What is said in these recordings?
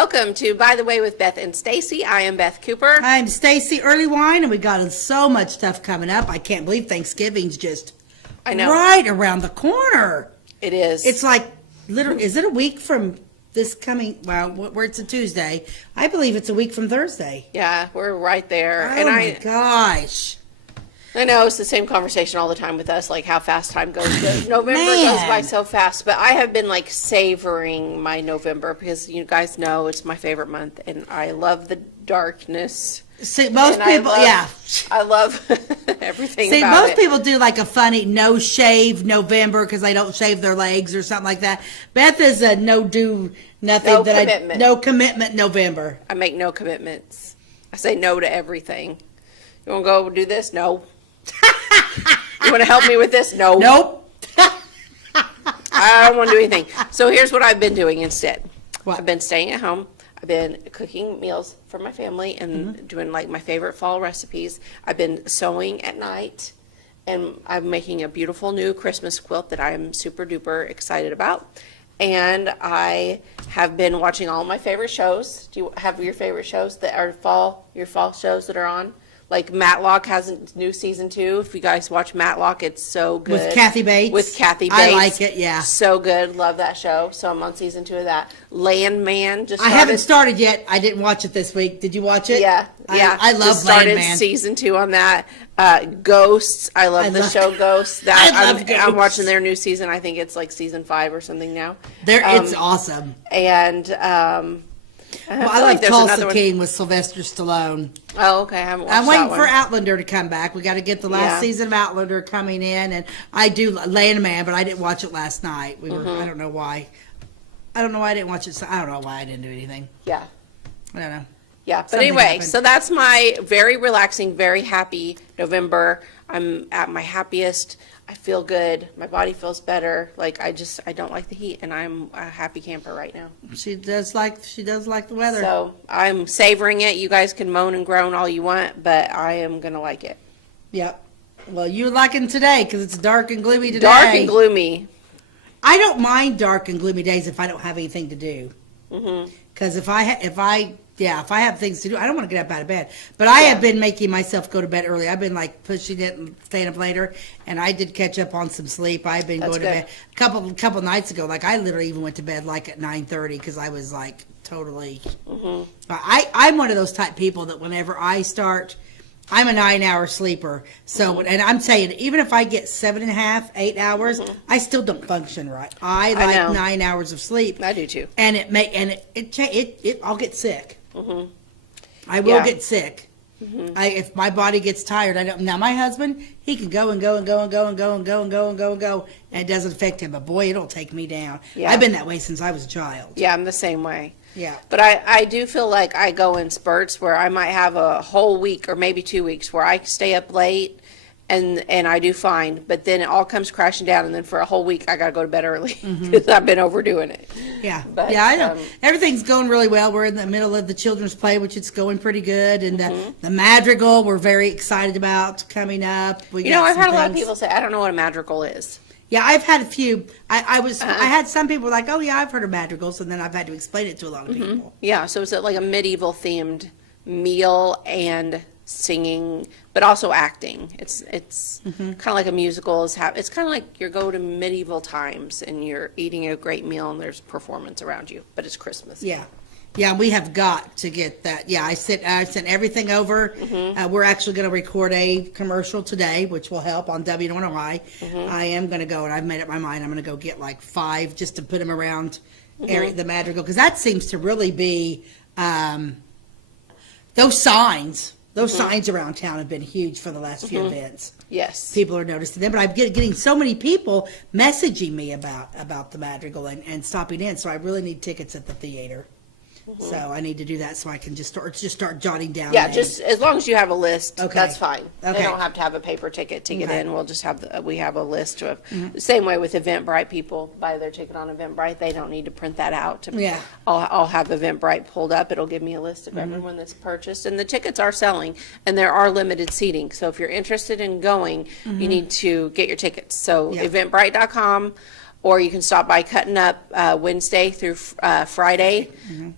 Welcome to By the Way with Beth and Stacey. I am Beth Cooper. I'm Stacey Early Wine, and we got so much stuff coming up. I can't believe Thanksgiving's just right around the corner. It is. It's like, literally, is it a week from this coming, well, where it's a Tuesday? I believe it's a week from Thursday. Yeah, we're right there. Oh, my gosh. I know it's the same conversation all the time with us, like how fast time goes. But November goes by so fast. But I have been like savoring my November because you guys know it's my favorite month, and I love the darkness. See, most people, I love everything. See, about most people do like a funny no shave November because they don't shave their legs or something like that. Beth is a no commitment November. I make no commitments. I say no to everything. You want to go do this? No. You want to help me with this? No. Nope. I don't want to do anything. So here's what I've been doing instead. What? I've been staying at home. I've been cooking meals for my family and doing like my favorite fall recipes. I've been sewing at night, and I'm making a beautiful new Christmas quilt that I am super duper excited about. And I have been watching all my favorite shows. Do you have your favorite shows that are your fall shows that are on? Like Matlock has a new season 2. If you guys watch Matlock, it's so good. With Kathy Bates. I like it, yeah. So good. Love that show. So I'm on season 2 of that. Landman just started. I haven't started yet. I didn't watch it this week. Did you watch it? Yeah. I love just started Landman. season 2 on that. Ghosts. I love the show Ghosts. I'm watching their new season. I think it's like season 5 or something now. It's awesome. And I like Tulsa King with Sylvester Stallone. Oh, okay. I haven't watched I'm waiting that for one. Outlander to come back. We got to get the last season of Outlander coming in, and I do Landman, but I didn't watch it last night. I don't know why. I don't know why I didn't watch it. I don't know why I didn't do anything. Yeah. I don't know. Yeah, but anyway, so that's my very relaxing, very happy November. I'm at my happiest. I feel good. My body feels better. Like I don't like the heat, and I'm a happy camper right now. She does like the weather. So I'm savoring it. You guys can moan and groan all you want, but I am gonna like it. Yep. Well, you're liking today because it's dark and gloomy today. Dark and gloomy. I don't mind dark and gloomy days if I don't have anything to do. Because if I have things to do, I don't want to get up out of bed. But I have been making myself go to bed early. I've been like pushing it and staying up later, and I did catch up on some sleep. I've been going to bed a couple nights ago. Like I literally even went to bed like at 9:30 because I was like totally. I'm one of those type people that whenever I start, I'm a 9-hour sleeper. So, and I'm saying, even if I get 7.5, 8 hours, I still don't function right. I like 9 hours of sleep. I do too. And I'll get sick. I will get sick. If my body gets tired, I don't. Now my husband, he can go and go and go and go and go and go and go and go and go, and it doesn't affect him. But boy, it'll take me down. Yeah. I've been that way since I was a child. Yeah, I'm the same way. Yeah. But I do feel like I go in spurts where I might have a whole week or maybe 2 weeks where I stay up late and I do fine. But then it all comes crashing down, and then for a whole week I got to go to bed early because I've been overdoing it. Yeah. But, I know. Everything's going really well. We're in the middle of the children's play, which is going pretty good. And the madrigal we're very excited about coming up. I've had a lot of people say, I don't know what a madrigal is. Yeah, I've had a few. I had some people like, oh yeah, I've heard of madrigals, and then I've had to explain it to a lot of people. Yeah, so is it like a medieval themed meal and singing, but also acting? It's kind of like a musical. It's kind of like you go to medieval times and you're eating a great meal and there's performance around you, but it's Christmas. Yeah. Yeah, we have got to get that. Yeah, I sent everything over. We're actually going to record a commercial today, which will help on W1OI. I am going to go, and I've made up my mind. I'm going to go get like 5 just to put them around the madrigal, because that seems to really be those signs. Those signs around town have been huge for the last few events. Yes. People are noticing them, but I'm getting so many people messaging me about the madrigal and stopping in, so I really need tickets at the theater. So I need to do that so I can just start jotting down. Yeah, names. just as long as you have a list, that's fine. Okay. They don't have to have a paper ticket to get in. We'll just we have a list of the same way with Eventbrite. People buy their ticket on Eventbrite. They don't need to print that out. I'll have Eventbrite pulled up. It'll give me a list of everyone that's purchased, and the tickets are selling, and there are limited seating. So if you're interested in going, you need to get your tickets. So Eventbrite.com. or you can stop by Cutting Up Wednesday through Friday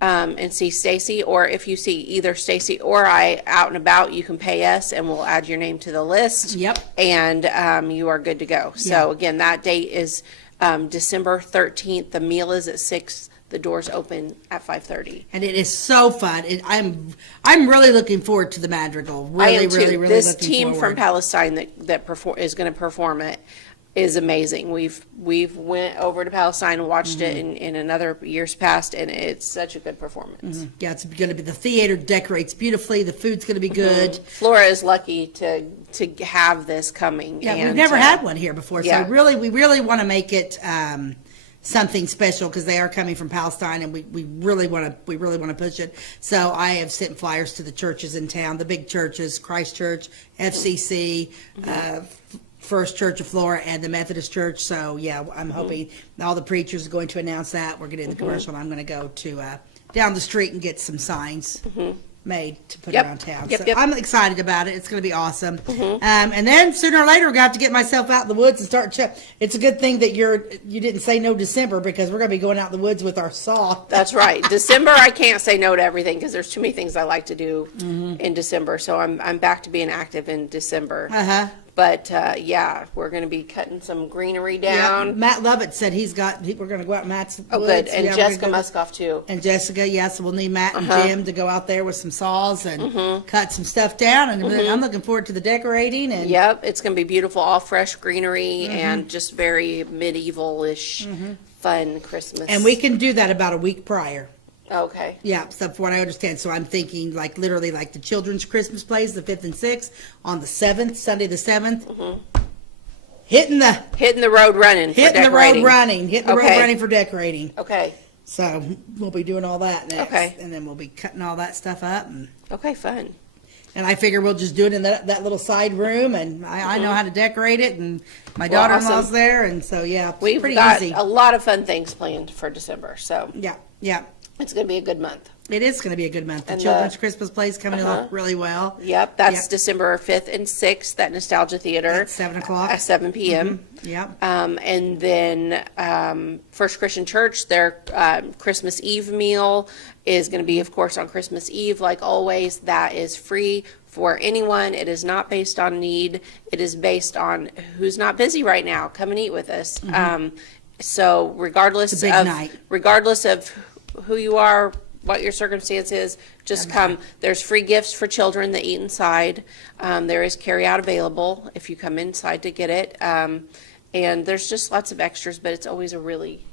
and see Stacey. Or if you see either Stacey or I out and about, you can pay us and we'll add your name to the list. Yep. And you are good to go. So again, that date is December 13th. The meal is at 6. The doors open at 5:30. And it is so fun. I'm really looking forward to the Madrigal. Really, I am too. really, really This looking team forward. from Palestine that is going to perform it is amazing. We've went over to Palestine and watched it in another years past, and it's such a good performance. Yeah, it's going to be, the theater decorates beautifully. The food's going to be good. Flora is lucky to have this coming. Yeah, and, we've never had one here before, yeah. so we really want to make it something special because they are coming from Palestine, and we really want to push it. So I have sent flyers to the churches in town, the big churches, Christ Church, FCC, First Church of Flora, and the Methodist Church. So yeah, I'm hoping all the preachers are going to announce that. We're getting the commercial, and I'm going to go to down the street and get some signs made to put around town. Yep, So yep. I'm excited about it. It's going to be awesome. And then sooner or later, we're going to have to get myself out in the woods and start. It's a good thing that you didn't say no December, because we're going to be going out in the woods with our saw. That's right. December, I can't say no to everything because there's too many things I like to do in December. So I'm back to being active in December. But yeah, we're going to be cutting some greenery down. Yeah, Matt Lovett said we're going to go out in Matt's Oh, woods. good. And Yeah, we're Jessica gonna go- Muskoff, too. And Jessica, yeah, so we'll need Matt and Jim to go out there with some saws and cut some stuff down. And I'm looking forward to the decorating. And Yep, it's going to be beautiful, all fresh greenery and just very medieval-ish fun Christmas. And we can do that about a week prior. Okay. Yeah, so from what I understand. So I'm thinking literally the children's Christmas plays, the 5th and 6th, on the 7th, Sunday the 7th. Hitting the road running. Hitting the road running for decorating. Okay. So we'll be doing all that next. Okay. And then we'll be cutting all that stuff up. Okay, fun. And I figure we'll just do it in that little side room. And I know how to decorate it. And my daughter-in-law's awesome. there. And so, yeah, it's We've pretty got easy. a lot of fun things planned for December, so Yeah. it's going to be a good month. It is going to be a good month. The And children's Christmas plays coming along really well. Yep, that's Yep. December 5th and 6th, that Nostalgia Theater. At 7 o'clock. At 7 p.m. Yep. And then First Christian Church, their Christmas Eve meal is going to be, of course, on Christmas Eve, like always. That is free for anyone. It is not based on need. It is based on who's not busy right now. Come and eat with us. So regardless It's a big of night. regardless of who you are, what your circumstance is, just come. There's free gifts for children that eat inside. There is carry out available if you come inside to get it. And there's just lots of extras, but it's always a really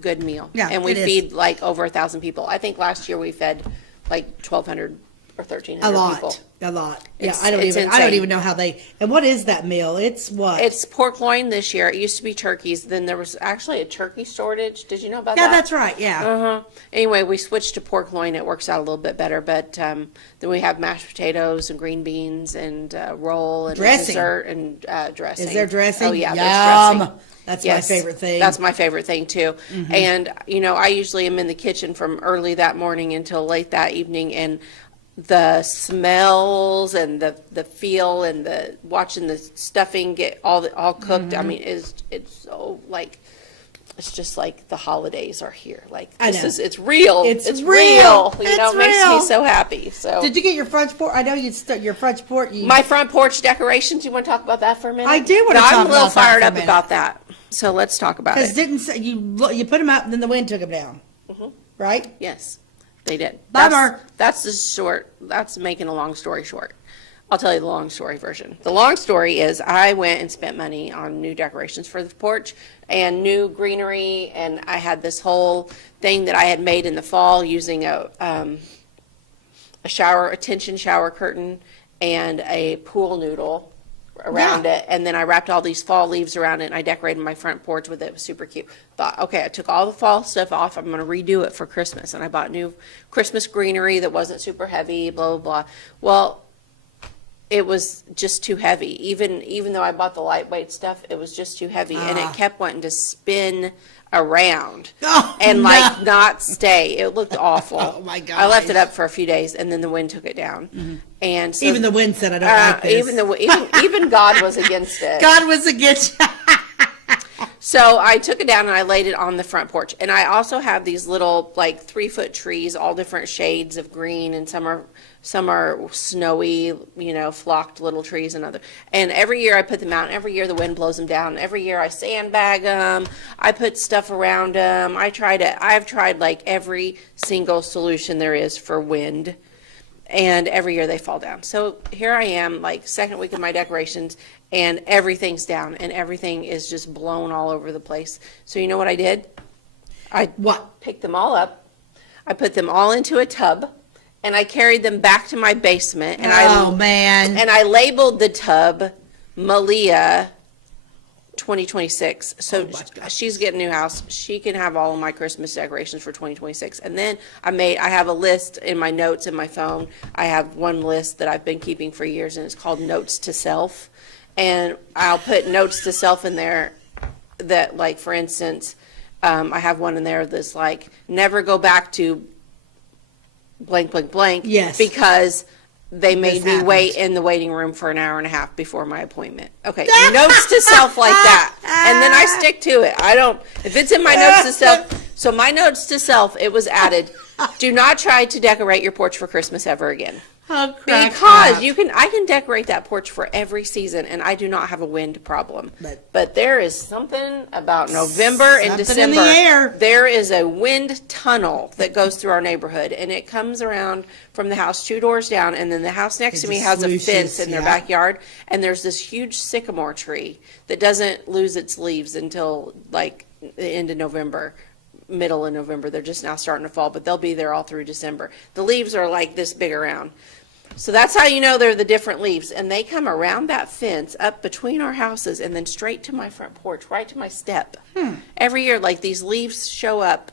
good meal. Yeah, and we it is. feed over 1,000 people. I think last year we fed 1,200 or 1,300 people. A lot. It's- Yeah, I don't it's even insane. know how they. And what is that meal? It's what? It's pork loin this year. It used to be turkeys. Then there was actually a turkey shortage. Did you know about yeah, that? that's right. Yeah. Anyway, we switched to pork loin. It works out a little bit better. But then we have mashed potatoes and green beans and roll and Dressing. dessert and dressing. Is there dressing? Oh, yeah, Yum. there's dressing. That's Yes, my favorite thing. That's my favorite thing, too. And, I usually am in the kitchen from early that morning until late that evening. And the smells and the feel and the watching the stuffing get all cooked. I mean, it's so it's just like the holidays are here. I know. It's real. It's real. real. It makes real. me so happy. So Did you get your front porch? I know your front porch. my front porch decorations. You want to talk about that for a minute? I do wanna No, talk I'm a little about that fired for a up minute. about that. So let's talk about Because it. didn't say you put them up and then the wind took them down, right? Yes, they did. Bummer. That's making a long story short. I'll tell you the long story version. The long story is I went and spent money on new decorations for the porch and new greenery, and I had this whole thing that I had made in the fall using a tension shower curtain and a pool noodle around Yeah. it, and then I wrapped all these fall leaves around it, and I decorated my front porch with it. It was super cute. Thought, okay, I took all the fall stuff off. I'm going to redo it for Christmas, and I bought new Christmas greenery that wasn't super heavy. Blah blah blah. Well, it was just too heavy. Even though I bought the lightweight stuff, it was just too heavy, and it kept wanting to spin around Oh, and no. not stay. It looked awful. Oh, my I left it gosh. up for a few days, and then the wind took it down. And so, Even the wind said I don't like this. even God was against it. God was against you. So I took it down and I laid it on the front porch. And I also have these little like 3-foot trees, all different shades of green, and some are snowy, flocked little trees and other. And every year I put them out. And every year the wind blows them down. Every year I sandbag them. I put stuff around them. I've tried like every single solution there is for wind. And every year they fall down. So here I am, like second week of my decorations, and everything's down, and everything is just blown all over the place. So you know what I did? I picked them all up. I put them all into a tub, and I carried them back to my basement. And And I labeled the tub Malia 2026. So she's getting a new house. She can have all of my Christmas decorations for 2026. And then I have a list in my notes in my phone. I have one list that I've been keeping for years, and it's called Notes to Self. And I'll put notes to self in there that, like, for instance, I have one in there that's like, never go back to blank, blank, blank. Yes. Because they made me wait in the waiting room for an hour and a half before my appointment. Okay, notes to self like that. And then I stick to it. If it's in my notes to self, so my notes to self, it was added, do not try to decorate your porch for Christmas ever again. Oh, because I can decorate that porch for every season, and I do not have a wind problem. But there is something about November and December. In the air. There is a wind tunnel that goes through our neighborhood, and it comes around from the house 2 doors down, and then the house next to me has a fence in their backyard, and there's this huge sycamore tree that doesn't lose its leaves until like the end of November. Middle of November. They're just now starting to fall, but they'll be there all through December. The leaves are like this big around. So that's how you know they're the different leaves. And they come around that fence up between our houses and then straight to my front porch, right to my step. Every year, like, these leaves show up,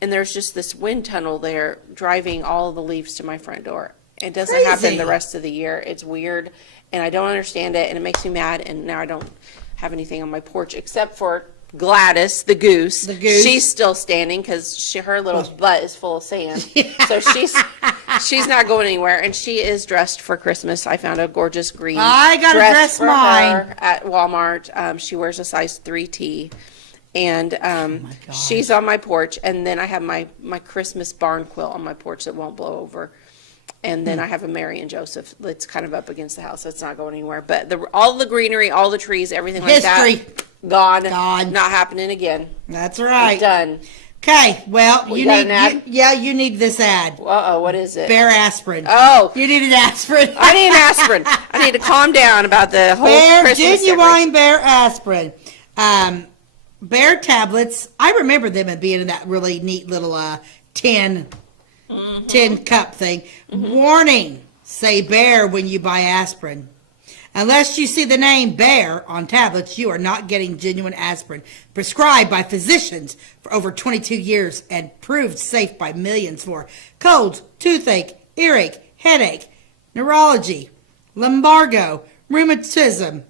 and there's just this wind tunnel there driving all of the leaves to my front door. It doesn't happen the rest of the year. It's weird, and I don't understand it, and it makes me mad, and now I don't have anything on my porch except for Gladys, the goose. She's still standing because her little butt is full of sand. So she's not going anywhere, and she is dressed for Christmas. I found a gorgeous green I gotta dress for mine her at Walmart. She wears a size 3T, and she's on my porch. And then I have my Christmas barn quilt on my porch that won't blow over. And then I have a Mary and Joseph that's kind of up against the house. It's not going anywhere. But all the greenery, all the trees, everything like that, gone. Not happening again. That's right. Done. Okay, well, you got an ad? you need this ad. Uh-oh, what is it? Bear aspirin. Oh. You need an aspirin. I need an aspirin. I need to calm down about the whole Christmas genuine Bear aspirin. Bear tablets, I remember them as being in that really neat little tin cup thing. Warning, say Bear when you buy aspirin. Unless you see the name Bear on tablets, you are not getting genuine aspirin prescribed by physicians for over 22 years and proved safe by millions for colds, toothache, earache, headache, neurology, lumbago, rheumatism,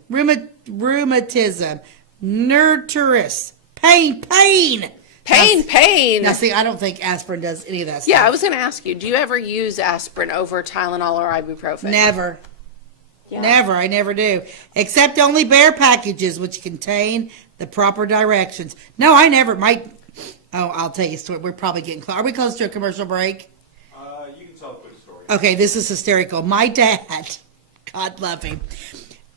nurturus, pain. Now, see, I don't think aspirin does any of that stuff. Yeah, I was going to ask you, do you ever use aspirin over Tylenol or ibuprofen? Never. Yeah. Never. I never do. Except only Bear packages, which contain the proper directions. No, I never. I'll tell you a story. We're probably getting close. Are we close to a commercial break? You can tell a quick story. Okay, this is hysterical. My dad, God love him,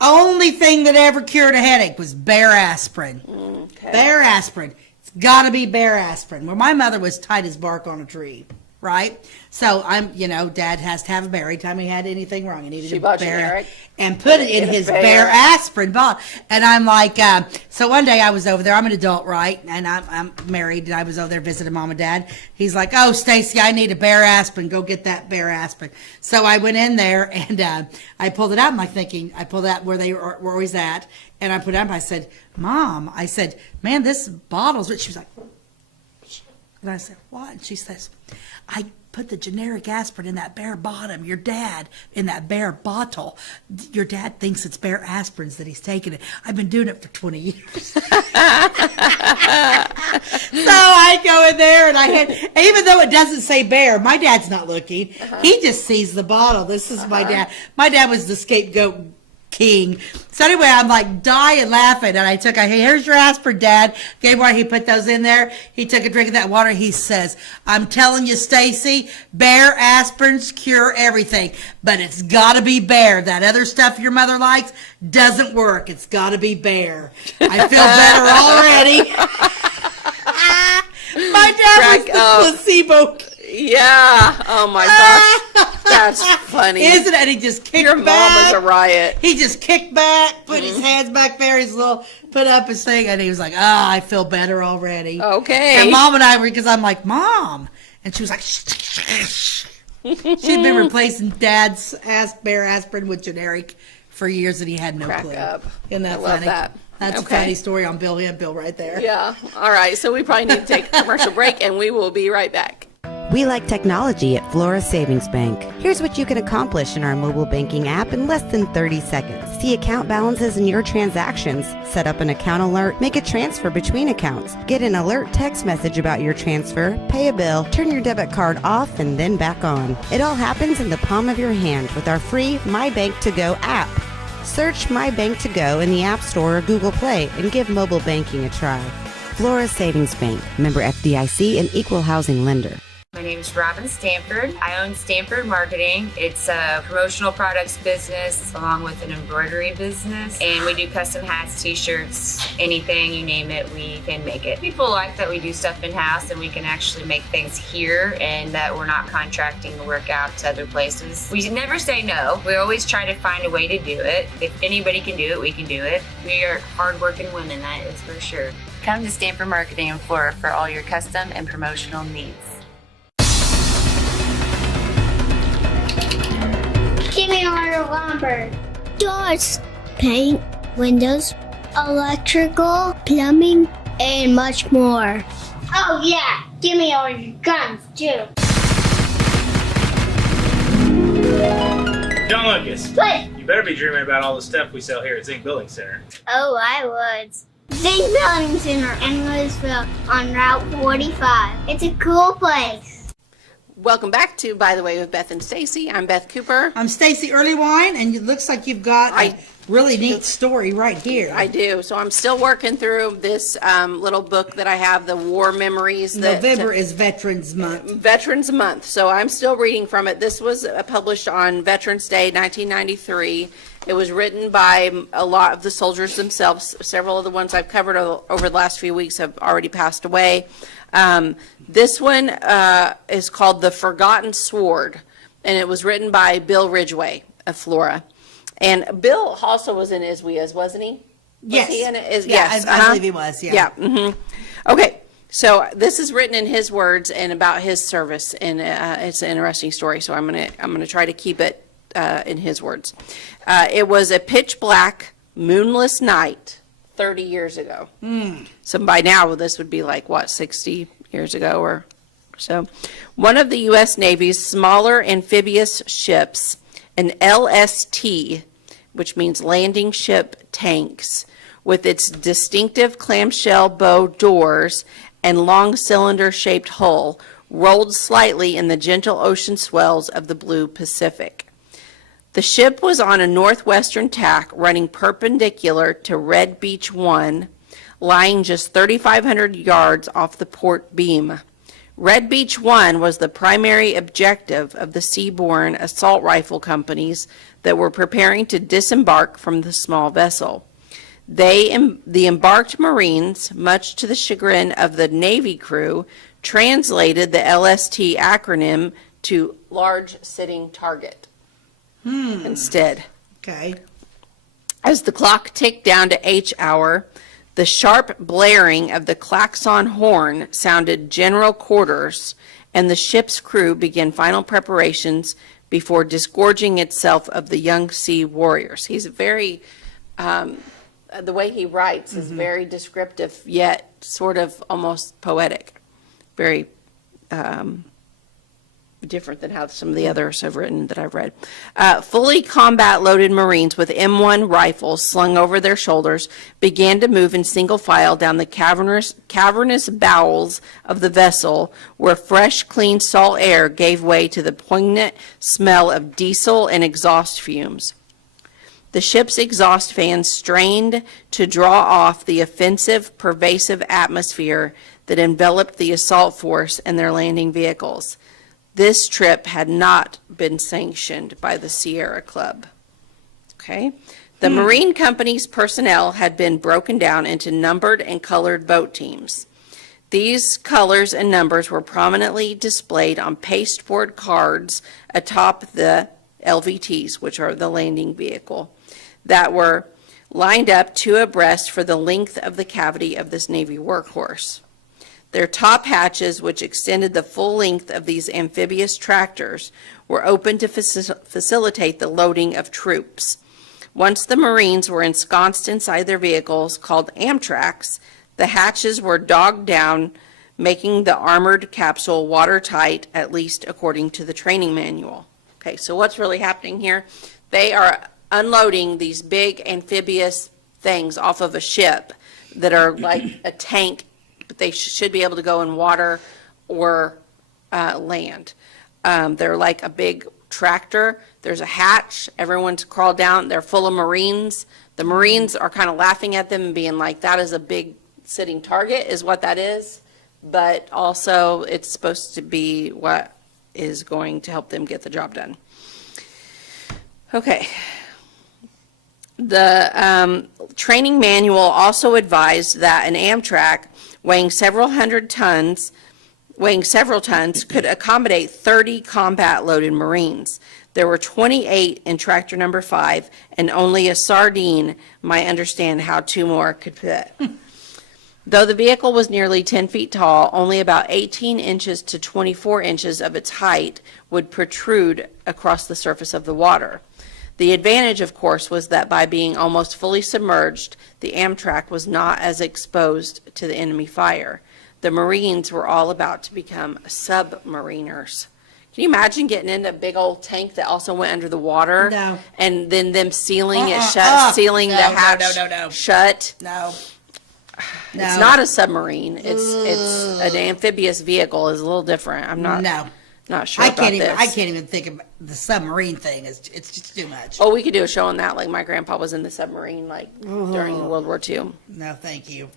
only thing that ever cured a headache was Bear aspirin. Okay. Bear aspirin. It's got to be Bear aspirin. Well, my mother was tight as bark on a tree. Right? So Dad has to have a bear. Every time he had anything wrong, he needed a bear and put it in his Bear aspirin bottle. And I'm like, so one day I was over there. I'm an adult, right? And I'm married, and I was over there visiting Mom and Dad. He's like, oh, Stacey, I need a Bear aspirin. Go get that Bear aspirin. So I went in there, and I pulled it out. I'm like thinking, I pulled out where they were always at, and I put it up. I said, Mom, man, this bottle's, she was like, and I said, what? And she says, I put the generic aspirin in that Bear bottom. Your dad, in that Bear bottle. Your dad thinks it's Bear aspirins that he's taking it. I've been doing it for 20 years. So I go in there, and even though it doesn't say Bear, my dad's not looking. He just sees the bottle. This is my dad. My dad was the scapegoat king. So anyway, I'm like dying laughing, and I took, hey, here's your aspirin, Dad. Gave one, he put those in there. He took a drink of that water. He says, I'm telling you, Stacy, Bear aspirins cure everything, but it's got to be Bear. That other stuff your mother likes doesn't work. It's got to be Bear. I feel better already. My dad was the placebo. Yeah. Oh my gosh. That's funny. Isn't it? And he just kicked Your back. mom is a riot. He just kicked back, put his hands back there, his little, put up his thing, and he was like, I feel better already. Okay. And Mom and I were, because I'm like, Mom. And she was like, shh. She'd been replacing Dad's Bear aspirin with generic for years, and he had no Crack clue. up. Isn't that I love funny? that. That's Okay. a funny story on Bill and Bill right there. Yeah. All right. So we probably need to take a commercial break, and we will be right back. We like technology at Flora Savings Bank. Here's what you can accomplish in our mobile banking app in less than 30 seconds. See account balances in your transactions, set up an account alert, make a transfer between accounts, get an alert text message about your transfer, pay a bill, turn your debit card off and then back on. It all happens in the palm of your hand with our free My Bank to Go app. Search My Bank to Go in the App Store or Google Play and give mobile banking a try. Flora Savings Bank, member FDIC and equal housing lender. My name is Robin Stanford. I own Stanford Marketing. It's a promotional products business along with an embroidery business. And we do custom hats, t-shirts, anything, you name it, we can make it. People like that we do stuff in-house and we can actually make things here and that we're not contracting the work out to other places. We never say no. We always try to find a way to do it. If anybody can do it, we can do it. We are hardworking women, that is for sure. Come to Stanford Marketing in Flora for all your custom and promotional needs. Give me all your lumber. Doors, paint, windows, electrical, plumbing, and much more. Oh yeah, give me all your guns too. John Lucas, What? you better be dreaming about all the stuff we sell here at Zink Building Center. Oh, I would. Zink Building Center in Louisville on Route 45. It's a cool place. Welcome back to By the Way with Beth and Stacey. I'm Beth Cooper. I'm Stacy Earlywine, and it looks like you've got a really neat story right here. I do. So I'm still working through this little book that I have, the War Memories. November is Veterans Month. Veterans Month. So I'm still reading from it. This was published on Veterans Day, 1993. It was written by a lot of the soldiers themselves. Several of the ones I've covered over the last few weeks have already passed away. This one is called The Forgotten Sword, and it was written by Bill Ridgway of Flora. And Bill also was in Iswias, wasn't he? Yes. Was he in it? Yeah, Yes. I believe he was, yeah. Yeah. Okay. So this is written in his words and about his service, and it's an interesting story. So I'm gonna try to keep it in his words. It was a pitch black, moonless night 30 years ago. So by now, this would be like, what, 60 years ago or so? One of the U.S. Navy's smaller amphibious ships, an LST, which means landing ship tanks, with its distinctive clamshell bow doors and long cylinder-shaped hull, rolled slightly in the gentle ocean swells of the blue Pacific. The ship was on a northwestern tack running perpendicular to Red Beach 1, lying just 3,500 yards off the port beam. Red Beach 1 was the primary objective of the seaborne assault rifle companies that were preparing to disembark from the small vessel. The embarked Marines, much to the chagrin of the Navy crew, translated the LST acronym to Large Sitting Target instead. Okay. As the clock ticked down to H hour, the sharp blaring of the klaxon horn sounded general quarters, and the ship's crew began final preparations before disgorging itself of the young sea warriors. He's very, the way he writes is very descriptive, yet sort of almost poetic. Very different than how some of the others have written that I've read. Fully combat-loaded Marines with M1 rifles slung over their shoulders began to move in single file down the cavernous bowels of the vessel, where fresh, clean salt air gave way to the poignant smell of diesel and exhaust fumes. The ship's exhaust fans strained to draw off the offensive, pervasive atmosphere that enveloped the assault force and their landing vehicles. This trip had not been sanctioned by the Sierra Club. Okay? The Marine Company's personnel had been broken down into numbered and colored boat teams. These colors and numbers were prominently displayed on pasteboard cards atop the LVTs, which are the landing vehicle, that were lined up two abreast for the length of the cavity of this Navy workhorse. Their top hatches, which extended the full length of these amphibious tractors, were open to facilitate the loading of troops. Once the Marines were ensconced inside their vehicles, called Amtraks, the hatches were dogged down, making the armored capsule watertight, at least according to the training manual. Okay, so what's really happening here? They are unloading these big amphibious things off of a ship that are like a tank, but they should be able to go in water or land. They're like a big tractor. There's a hatch. Everyone's crawled down. They're full of Marines. The Marines are kind of laughing at them and being like, that is a big sitting target, is what that is. But also, it's supposed to be what is going to help them get the job done. Okay. The training manual also advised that an Amtrak weighing several tons, could accommodate 30 combat-loaded Marines. There were 28 in tractor number 5, and only a sardine might understand how 2 more could fit. Though the vehicle was nearly 10 feet tall, only about 18 inches to 24 inches of its height would protrude across the surface of the water. The advantage, of course, was that by being almost fully submerged, the Amtrak was not as exposed to the enemy fire. The Marines were all about to become submariners. Can you imagine getting in a big old tank that also went under the water? No. And then them sealing it shut, sealing the hatch shut? No. It's not a submarine. It's an amphibious vehicle. Is a little different. I'm not sure about this. I can't even think of the submarine thing. It's just too much. Oh, we could do a show on that. Like my grandpa was in the submarine, like during World War II, No, thank you.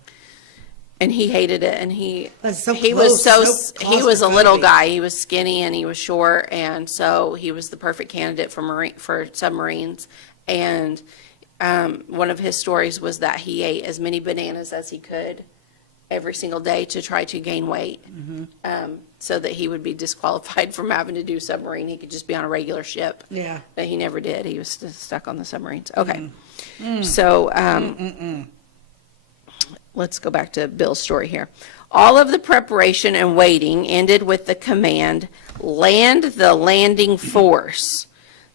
and he hated it. And That's so he close, was he was a little claustrophobic. guy. He was skinny and he was short, and so he was the perfect candidate for submarines. And one of his stories was that he ate as many bananas as he could every single day to try to gain weight, so that he would be disqualified from having to do submarine. He could just be on a regular ship. Yeah. But he never did. He was stuck on the submarines. Okay. So let's go back to Bill's story here. All of the preparation and waiting ended with the command, land the landing force.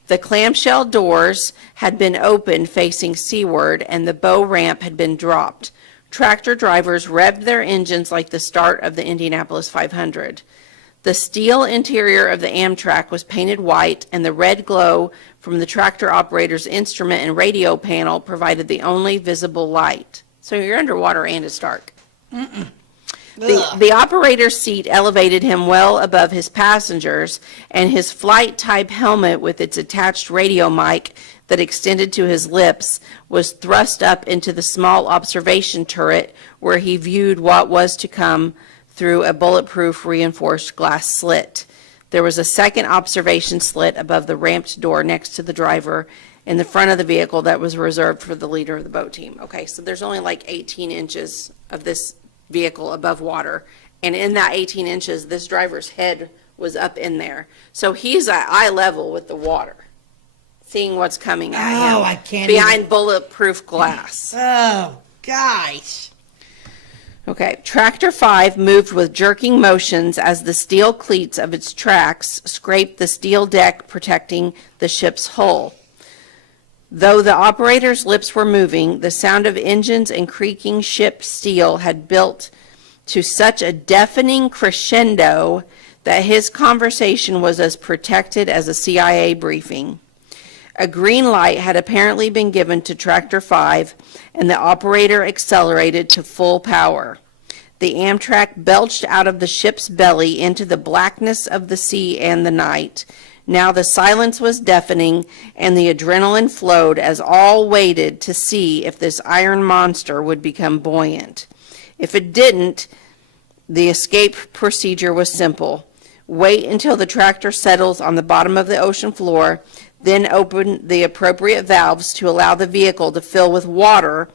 The clamshell doors had been opened facing seaward, and the bow ramp had been dropped. Tractor drivers revved their engines like the start of the Indianapolis 500. The steel interior of the Amtrak was painted white, and the red glow from the tractor operator's instrument and radio panel provided the only visible light. So you're underwater and it's dark. The operator's seat elevated him well above his passengers, and his flight-type helmet with its attached radio mic that extended to his lips was thrust up into the small observation turret where he viewed what was to come through a bulletproof reinforced glass slit. There was a second observation slit above the ramped door next to the driver in the front of the vehicle that was reserved for the leader of the boat team. Okay, so there's only like 18 inches of this vehicle above water, and in that 18 inches, this driver's head was up in there. So he's at eye level with the water, seeing what's coming at him. I can't behind bulletproof glass. Oh, gosh. Okay, Tractor 5 moved with jerking motions as the steel cleats of its tracks scraped the steel deck protecting the ship's hull. Though the operator's lips were moving, the sound of engines and creaking ship steel had built to such a deafening crescendo that his conversation was as protected as a CIA briefing. A green light had apparently been given to Tractor 5, and the operator accelerated to full power. The Amtrak belched out of the ship's belly into the blackness of the sea and the night. Now the silence was deafening, and the adrenaline flowed as all waited to see if this iron monster would become buoyant. If it didn't, the escape procedure was simple. Wait until the tractor settles on the bottom of the ocean floor, then open the appropriate valves to allow the vehicle to fill with water,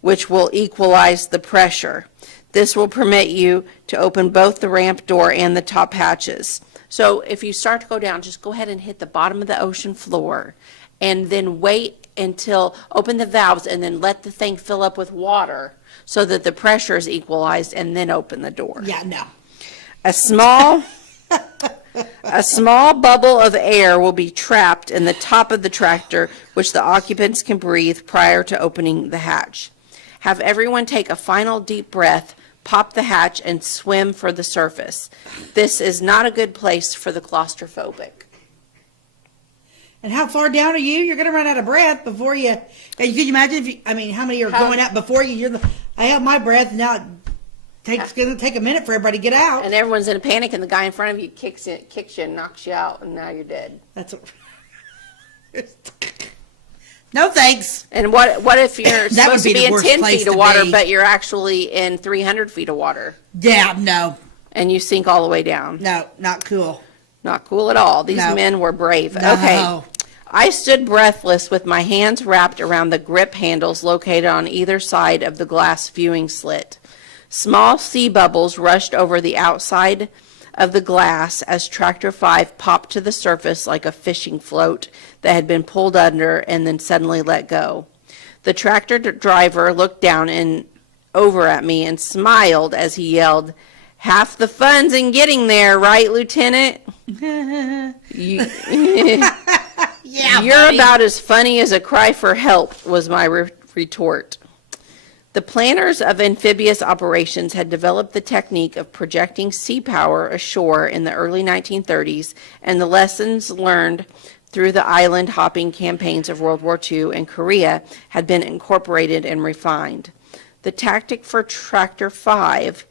which will equalize the pressure. This will permit you to open both the ramp door and the top hatches. So if you start to go down, just go ahead and hit the bottom of the ocean floor and then wait until, open the valves and then let the thing fill up with water so that the pressure is equalized, and then open the door. Yeah, no. A small bubble of air will be trapped in the top of the tractor, which the occupants can breathe prior to opening the hatch. Have everyone take a final deep breath, pop the hatch, and swim for the surface. This is not a good place for the claustrophobic. And how far down are you? You're going to run out of breath before you. And could you imagine if you, I mean, how many are going out before you? I held my breath. Now it's going to take a minute for everybody to get out. And everyone's in a panic, and the guy in front of you kicks you and knocks you out, and now you're dead. That's what. No thanks. And what if you're supposed to be in 10 feet of water, be. but you're actually in 300 feet of water? Yeah, no. And you sink all the way down. No, not cool. Not cool at all. These No. men were brave. No. Okay. I stood breathless with my hands wrapped around the grip handles located on either side of the glass viewing slit. Small sea bubbles rushed over the outside of the glass as Tractor 5 popped to the surface like a fishing float that had been pulled under and then suddenly let go. The tractor driver looked down and over at me and smiled as he yelled, "Half the fun's in getting there, right, Lieutenant?" Yeah, You're buddy. about as funny as a cry for help, was my retort. The planners of amphibious operations had developed the technique of projecting sea power ashore in the early 1930s, and the lessons learned through the island hopping campaigns of World War II and Korea had been incorporated and refined. The tactic for Tractor 5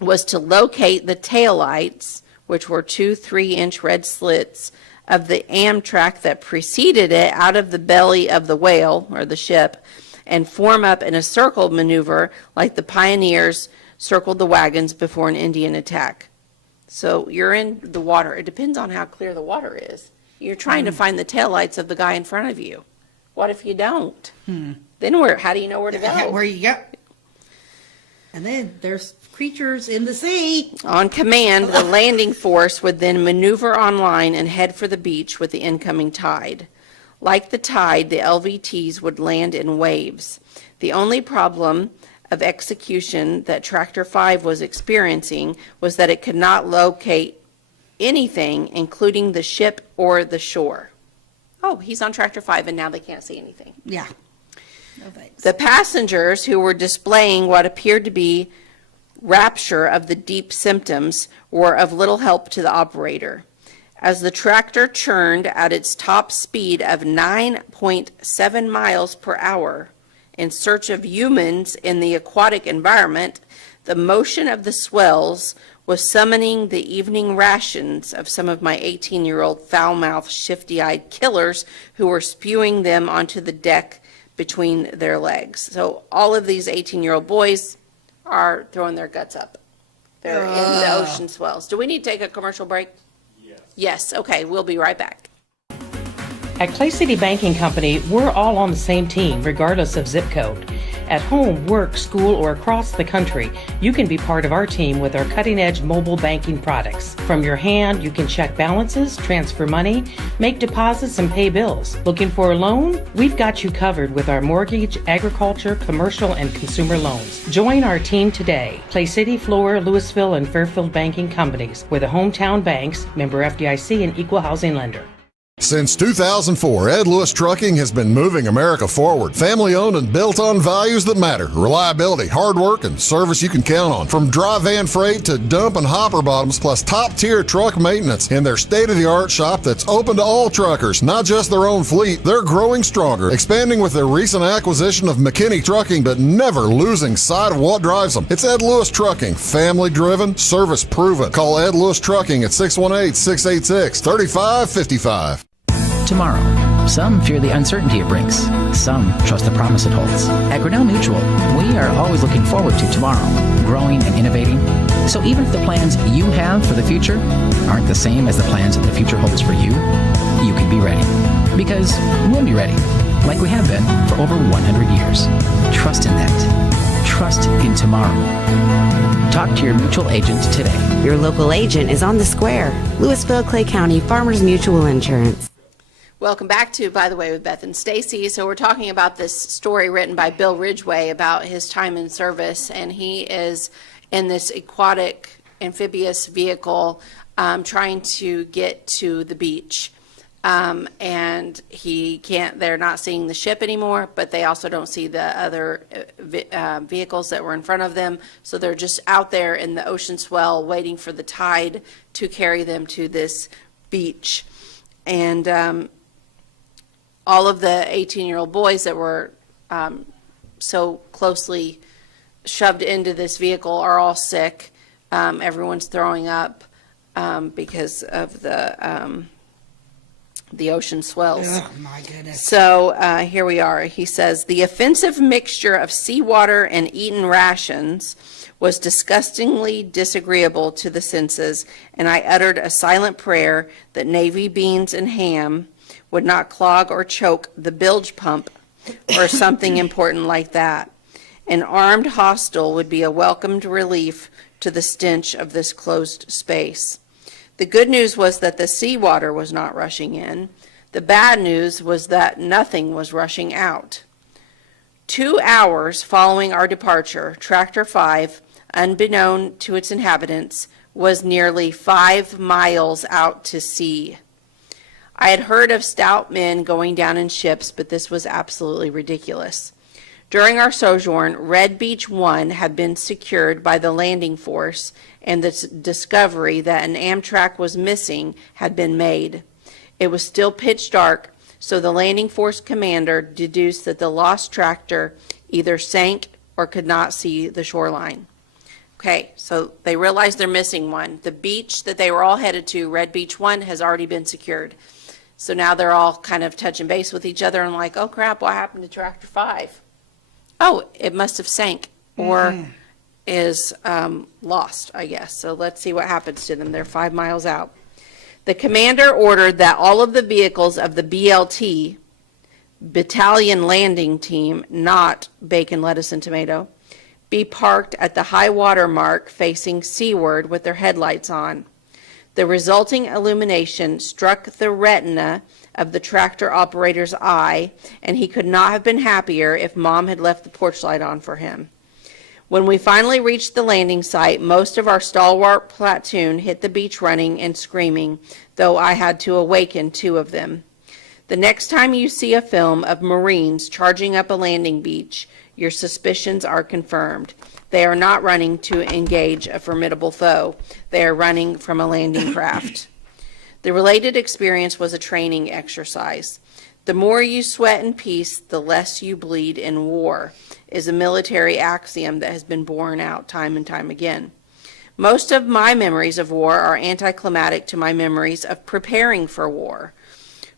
was to locate the taillights, which were 2 3-inch red slits of the Amtrak that preceded it, out of the belly of the whale, or the ship, and form up in a circle maneuver like the pioneers circled the wagons before an Indian attack. So you're in the water. It depends on how clear the water is. You're trying to find the taillights of the guy in front of you. What if you don't? Then how do you know where to go? Where you go? And then there's creatures in the sea. On command, the landing force would then maneuver on line and head for the beach with the incoming tide. Like the tide, the LVTs would land in waves. The only problem of execution that Tractor 5 was experiencing was that it could not locate anything, including the ship or the shore. Oh, he's on Tractor 5 and now they can't see anything. Yeah. No thanks. The passengers, who were displaying what appeared to be rapture of the deep symptoms, were of little help to the operator. As the tractor churned at its top speed of 9.7 miles per hour in search of humans in the aquatic environment, the motion of the swells was summoning the evening rations of some of my 18-year-old foul-mouthed, shifty-eyed killers who were spewing them onto the deck between their legs. So all of these 18-year-old boys are throwing their guts up. They're in the ocean swells. Do we need to take a commercial break? Yes. Okay, we'll be right back. At Clay City Banking Company, we're all on the same team, regardless of zip code. At home, work, school, or across the country, you can be part of our team with our cutting-edge mobile banking products. From your hand, you can check balances, transfer money, make deposits, and pay bills. Looking for a loan? We've got you covered with our mortgage, agriculture, commercial, and consumer loans. Join our team today. Clay City, Flora, Louisville, and Fairfield Banking Companies. We're the hometown banks, member FDIC, and equal housing lender. Since 2004, Ed Lewis Trucking has been moving America forward. Family-owned and built on values that matter. Reliability, hard work, and service you can count on. From dry van freight to dump and hopper bottoms, plus top-tier truck maintenance in their state-of-the-art shop that's open to all truckers, not just their own fleet. They're growing stronger, expanding with their recent acquisition of McKinney Trucking, but never losing sight of what drives them. It's Ed Lewis Trucking, family-driven, service-proven. Call Ed Lewis Trucking at 618-686-3555. Tomorrow. Some fear the uncertainty it brings. Some trust the promise it holds. At Grinnell Mutual, we are always looking forward to tomorrow, growing and innovating. So even if the plans you have for the future aren't the same as the plans the future holds for you, you can be ready. Because we'll be ready, like we have been for over 100 years. Trust in that. Trust in tomorrow. Talk to your mutual agent today. Your local agent is on the square. Louisville, Clay County, Farmers Mutual Insurance. Welcome back to By the Way with Beth and Stacey. So we're talking about this story written by Bill Ridgway about his time in service, and he is in this aquatic amphibious vehicle trying to get to the beach. And he can't, they're not seeing the ship anymore, but they also don't see the other vehicles that were in front of them. So they're just out there in the ocean swell waiting for the tide to carry them to this beach. And all of the 18-year-old boys that were so closely shoved into this vehicle are all sick. Everyone's throwing up because of the ocean swells. Oh, my goodness. So here we are. He says, the offensive mixture of seawater and eaten rations was disgustingly disagreeable to the senses, and I uttered a silent prayer that navy beans and ham would not clog or choke the bilge pump or something important like that. An armed hostile would be a welcomed relief to the stench of this closed space. The good news was that the seawater was not rushing in. The bad news was that nothing was rushing out. 2 hours following our departure, Tractor 5, unbeknown to its inhabitants, was nearly 5 miles out to sea. I had heard of stout men going down in ships, but this was absolutely ridiculous. During our sojourn, Red Beach 1 had been secured by the landing force, and the discovery that an Amtrak was missing had been made. It was still pitch dark, so the landing force commander deduced that the lost tractor either sank or could not see the shoreline. Okay, so they realized they're missing one. The beach that they were all headed to, Red Beach 1, has already been secured. So now they're all kind of touching base with each other and like, oh crap, what happened to Tractor 5? Oh, it must have sank or is lost, I guess. So let's see what happens to them. They're 5 miles out. The commander ordered that all of the vehicles of the BLT, Battalion Landing Team, not bacon, lettuce, and tomato, be parked at the high water mark facing seaward with their headlights on. The resulting illumination struck the retina of the tractor operator's eye, and he could not have been happier if Mom had left the porch light on for him. When we finally reached the landing site, most of our stalwart platoon hit the beach running and screaming, though I had to awaken 2 of them. The next time you see a film of Marines charging up a landing beach, your suspicions are confirmed. They are not running to engage a formidable foe. They are running from a landing craft. The related experience was a training exercise. The more you sweat in peace, the less you bleed in war, is a military axiom that has been borne out time and time again. Most of my memories of war are anticlimactic to my memories of preparing for war.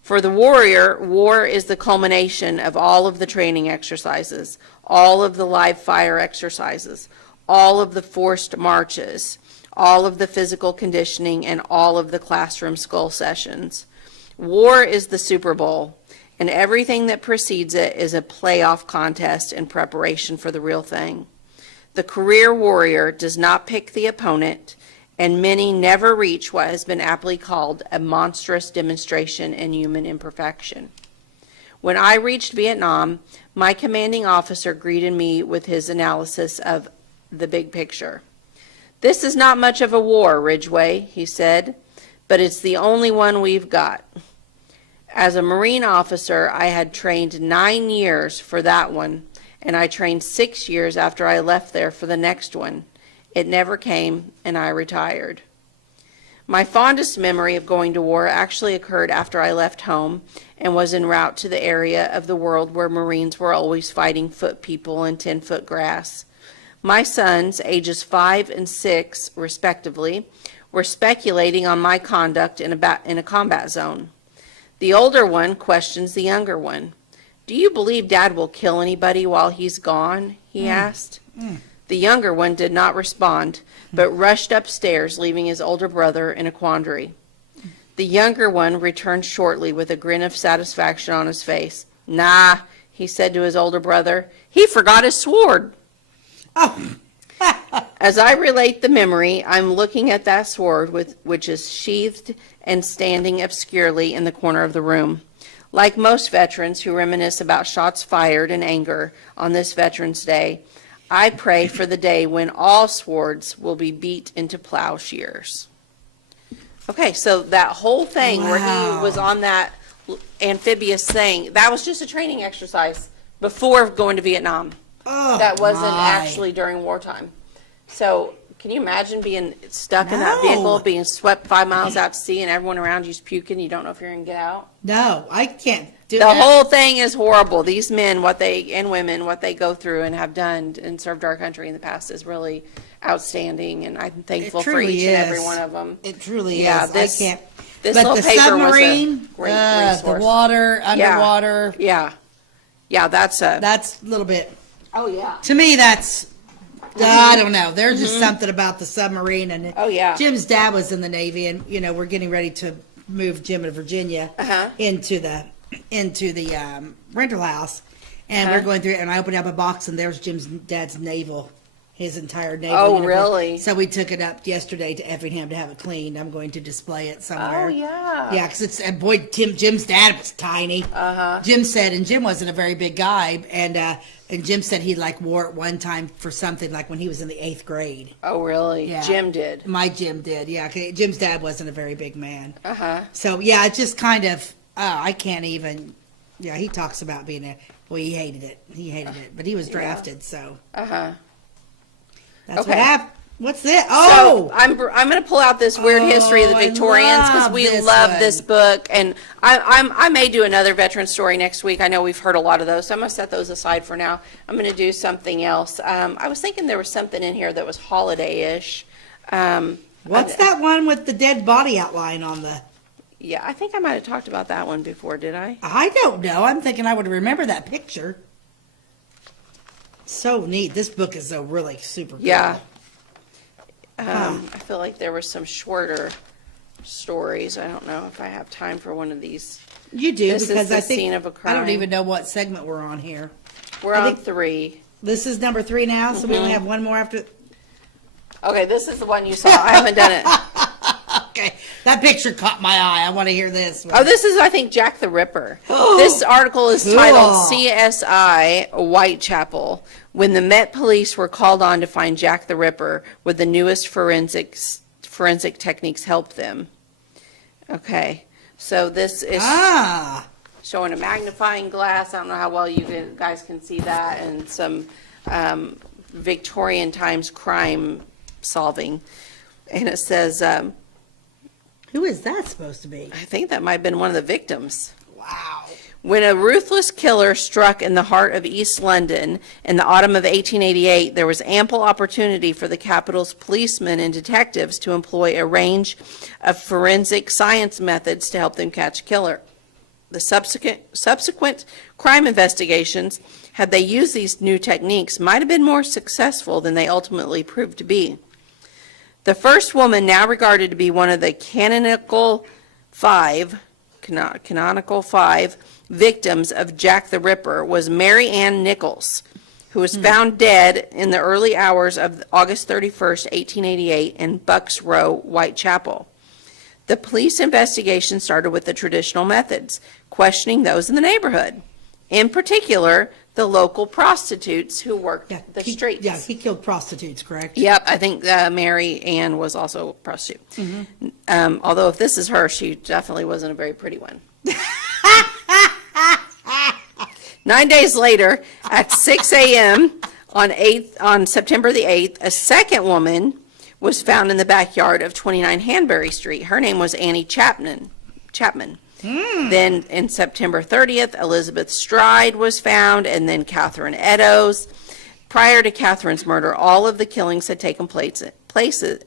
For the warrior, war is the culmination of all of the training exercises, all of the live fire exercises, all of the forced marches, all of the physical conditioning, and all of the classroom skull sessions. War is the Super Bowl, and everything that precedes it is a playoff contest in preparation for the real thing. The career warrior does not pick the opponent, and many never reach what has been aptly called a monstrous demonstration in human imperfection. When I reached Vietnam, my commanding officer greeted me with his analysis of the big picture. "This is not much of a war, Ridgway," he said, "but it's the only one we've got." As a Marine officer, I had trained 9 years for that one, and I trained 6 years after I left there for the next one. It never came, and I retired. My fondest memory of going to war actually occurred after I left home and was en route to the area of the world where Marines were always fighting foot people in 10-foot grass. My sons, ages 5 and 6, respectively, were speculating on my conduct in a combat zone. The older one questions the younger one. "Do you believe Dad will kill anybody while he's gone?" he asked. The younger one did not respond, but rushed upstairs, leaving his older brother in a quandary. The younger one returned shortly with a grin of satisfaction on his face. "Nah," he said to his older brother, "he forgot his sword." Oh. As I relate the memory, I'm looking at that sword which is sheathed and standing obscurely in the corner of the room. Like most veterans who reminisce about shots fired in anger on this Veterans Day, I pray for the day when all swords will be beat into plowshares. Okay, so that whole thing where he was on that amphibious thing, that was just a training exercise before going to Vietnam. Oh, That wasn't my. actually during wartime. So can you imagine being stuck in that No. vehicle, being swept 5 miles out to sea, and everyone around you's puking, you don't know if you're going to get out? No, I can't do The that. whole thing is horrible. These men, and women, what they go through and have done and served our country in the past is really outstanding, and I'm thankful for truly each and every is. one of them. It truly Yeah, is. this- I can't. This But little the paper submarine, was a great the resource. water, underwater, Yeah, that's a. that's a little bit. Oh yeah. To me, that's. I don't know. There's just something about the submarine, and Oh, yeah. Jim's dad was in the Navy, and we're getting ready to move Jim to Virginia into the rental house, and we're going through it, and I opened up a box, and there's Jim's dad's naval, his entire naval. Oh, uniform. really? So we took it up yesterday to Effingham to have it cleaned. I'm going to display it somewhere. Oh, yeah. Yeah, because it's, and boy, Jim's dad was tiny. Jim said, and Jim wasn't a very big guy, and Jim said he like wore it one time for something like when he was in the 8th grade. Oh, really? Yeah. Jim did. My Jim did, yeah. 'Kay, Jim's dad wasn't a very big man. So yeah, it's just kind of, I can't even. Yeah, he talks about being a. Well, he hated it. But he was drafted, so. That's Okay. what happened. What's this? Oh, So I'm going to pull out this weird history of the I Victorians because love we this love one. this book, and I may do another veteran story next week. I know we've heard a lot of those, so I'm going to set those aside for now. I'm going to do something else. I was thinking there was something in here that was holiday-ish. what's that one with the dead body outline on the? Yeah, I think I might have talked about that one before. Did I? I don't know. I'm thinking I would remember that picture. So neat. This book is so really super cool. Yeah. I feel like there were some shorter stories. I don't know if I have time for one of these. You do, This is because the I think scene of a I don't crime. even know what segment we're on here. We're I on think- 3. This is number 3 now, so we only have one more after. Okay, this is the one you saw. I haven't done it. Okay, that picture caught my eye. I want to hear this one. Oh, this is, I think, Jack the Ripper. This article is titled Cool. CSI Whitechapel, when the Met Police were called on to find Jack the Ripper, would the newest forensic techniques help them? Okay, so this is showing a magnifying glass. I don't know how well you guys can see that, and some Victorian times crime solving. And it says, Who is that supposed to be? I think that might have been one of the victims. Wow. When a ruthless killer struck in the heart of East London in the autumn of 1888, there was ample opportunity for the capital's policemen and detectives to employ a range of forensic science methods to help them catch a killer. The subsequent crime investigations, had they used these new techniques, might have been more successful than they ultimately proved to be. The first woman, now regarded to be one of the canonical five victims of Jack the Ripper, was Mary Ann Nichols, who was found dead in the early hours of August 31st, 1888 in Bucks Row, Whitechapel. The police investigation started with the traditional methods, questioning those in the neighborhood. In particular, the local prostitutes who worked the streets. Yeah, he killed prostitutes, correct? Yep, I think Mary Ann was also a prostitute. Although if this is her, she definitely wasn't a very pretty one. 9 days later, at 6 a.m. on September the 8th, a second woman was found in the backyard of 29 Hanbury Street. Her name was Annie Chapman. Then in September 30th, Elizabeth Stride was found, and then Catherine Eddowes. Prior to Catherine's murder, all of the killings had taken place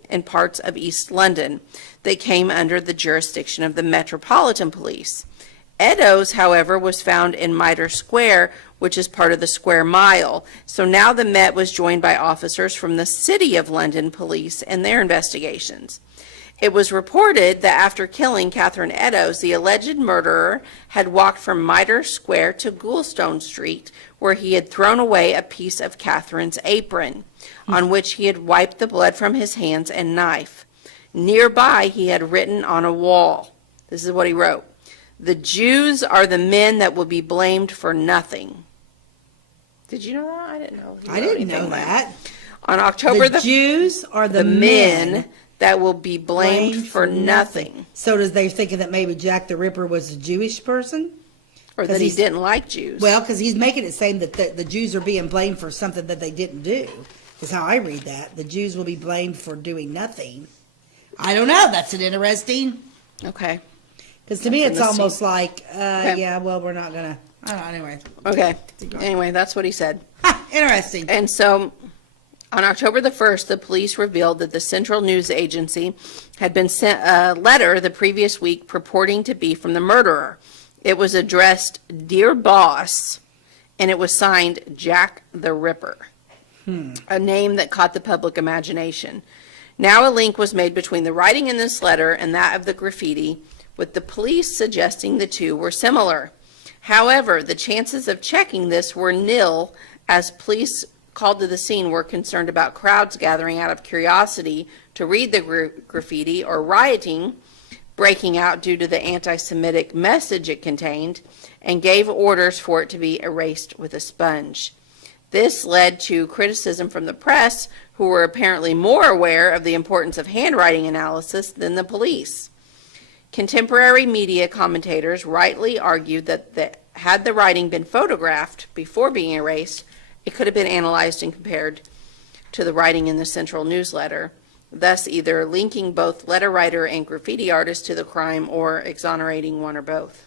in parts of East London that came under the jurisdiction of the Metropolitan Police. Eddowes, however, was found in Mitre Square, which is part of the Square Mile. So now the Met was joined by officers from the City of London Police and their investigations. It was reported that after killing Catherine Eddowes, the alleged murderer had walked from Mitre Square to Goulstone Street, where he had thrown away a piece of Catherine's apron, on which he had wiped the blood from his hands and knife. Nearby, he had written on a wall, this is what he wrote: "The Jews are the men that will be blamed for nothing." Did you know that? I didn't know. I didn't know that. On October The Jews are the men that will be blamed for nothing. So does they thinking that maybe Jack the Ripper was a Jewish person? Or that he didn't like Jews. Well, because he's making it seem that the Jews are being blamed for something that they didn't do, is how I read that. The Jews will be blamed for doing nothing. I don't know. That's an interesting. Okay. Because to me, it's almost like, yeah, well, we're not going to, I don't know, anyway. Okay. Anyway, that's what he said. Interesting. And so on October the 1st, the police revealed that the Central News Agency had been sent a letter the previous week purporting to be from the murderer. It was addressed, "Dear Boss," and it was signed Jack the Ripper, a name that caught the public imagination. Now a link was made between the writing in this letter and that of the graffiti, with the police suggesting the two were similar. However, the chances of checking this were nil, as police called to the scene were concerned about crowds gathering out of curiosity to read the graffiti or rioting breaking out due to the anti-Semitic message it contained, and gave orders for it to be erased with a sponge. This led to criticism from the press, who were apparently more aware of the importance of handwriting analysis than the police. Contemporary media commentators rightly argued that had the writing been photographed before being erased, it could have been analyzed and compared to the writing in the Central newsletter, thus either linking both letter writer and graffiti artist to the crime or exonerating one or both.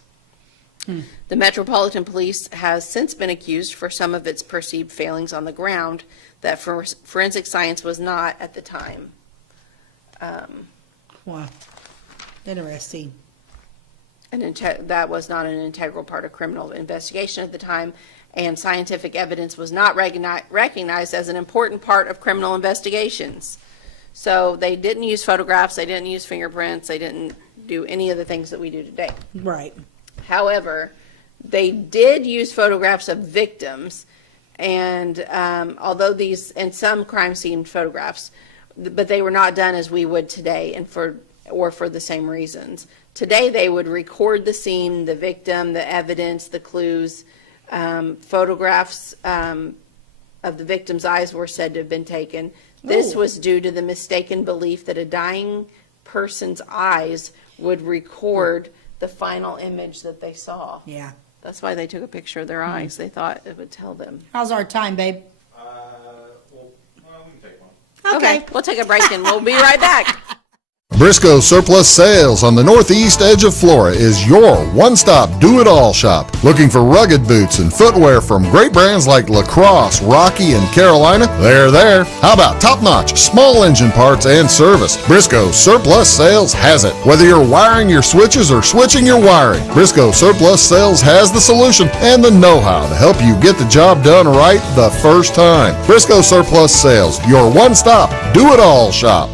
The Metropolitan Police has since been accused for some of its perceived failings on the ground that forensic science was not at the time. Wow. Interesting. And that was not an integral part of criminal investigation at the time, and scientific evidence was not recognized as an important part of criminal investigations. So they didn't use photographs, they didn't use fingerprints, they didn't do any of the things that we do today. Right. However, they did use photographs of victims, and although these, and some crime scene photographs, but they were not done as we would today, and for the same reasons. Today they would record the scene, the victim, the evidence, the clues. Photographs of the victim's eyes were said to have been taken. This was due to the mistaken belief that a dying person's eyes would record the final image that they saw. Yeah. That's why they took a picture of their eyes. They thought it would tell them. How's our time, babe? Well, we can take one. Okay, we'll take a break and we'll be right back. Briscoe Surplus Sales on the northeast edge of Flora is your one-stop do-it-all shop. Looking for rugged boots and footwear from great brands like Lacrosse, Rocky, and Carolina? They're there. How about top-notch small engine parts and service? Briscoe Surplus Sales has it. Whether you're wiring your switches or switching your wiring, Briscoe Surplus Sales has the solution and the know-how to help you get the job done right the first time. Briscoe Surplus Sales, your one-stop do-it-all shop.